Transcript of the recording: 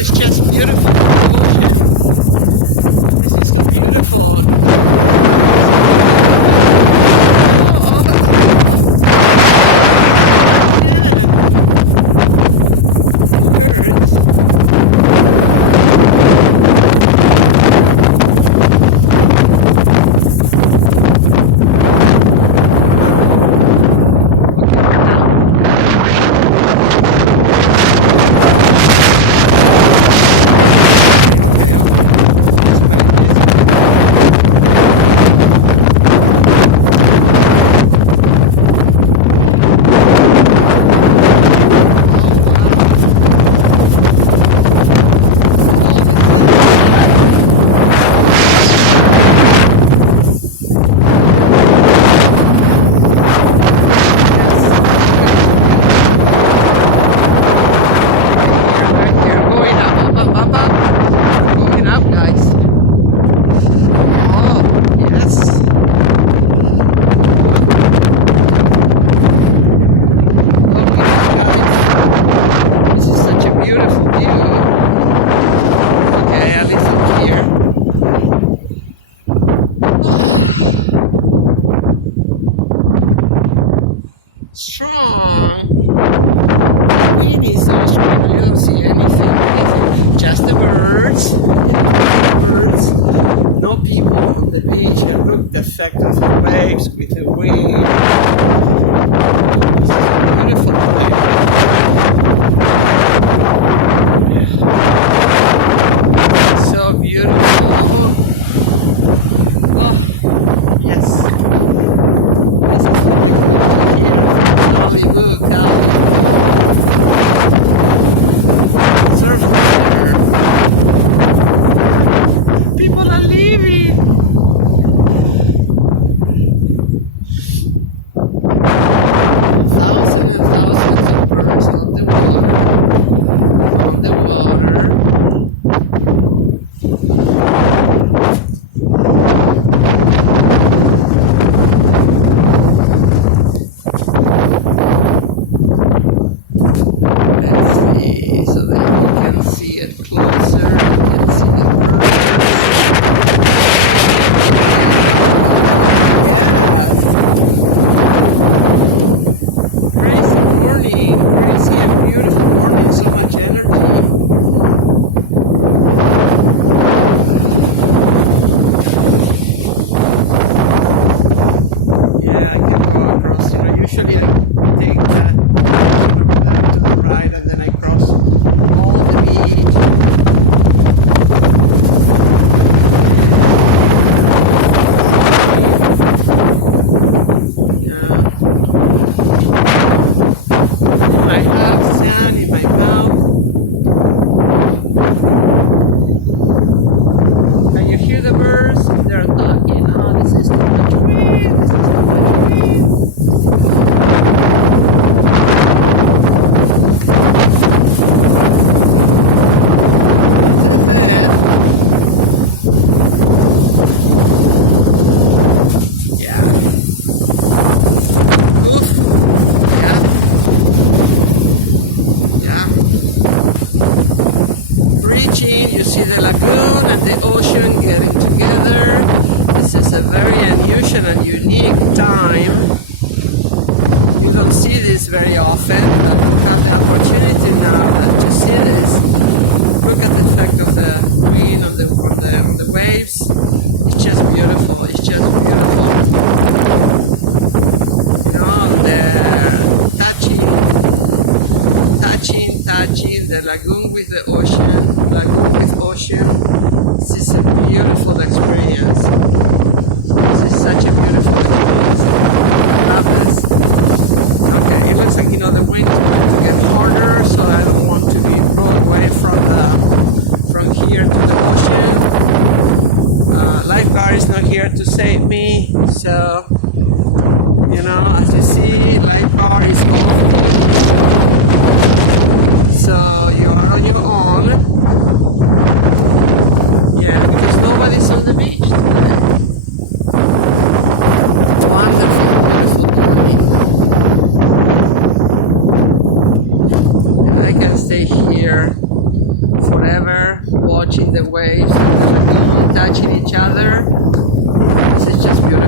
is just beautiful. This is so beautiful. Strong. Wind is so strong, you don't see anything. Just the birds. No people on the beach. And look the effect of the waves with the wind. It's a beautiful place. So beautiful. Oh, yes. This is the beautiful here. Malibu, surf there. People are leaving. Thousands and thousands of birds on the water. On the water. So that you can see it closer, you can see the birds. Crazy morning, crazy and beautiful morning, so much energy. Yeah, I can go across, usually I take that to the right and then I cross all the beach. Yeah. I have sand in my mouth. Can you hear the birds? They're talking. Oh, this is too much wind. This is too much wind. You see the lagoon and the ocean getting together. This is a very unusual and unique time. You don't see this very often, but you have the opportunity now to see this. Look at the effect of the wind on the waves. It's just beautiful. It's just beautiful. They're touching the lagoon with the ocean. Lagoon with ocean. This is a beautiful experience. This is such a beautiful experience. I love this. Okay, it looks like the wind is going to get harder, so I don't want to be blown away from here to the ocean. Lifeguard is not here to save me, so as you see, lifeguard is gone. So you are on your own. Yeah, because nobody's on the beach today. watching the waves of the lagoon touching each other. This is just beautiful.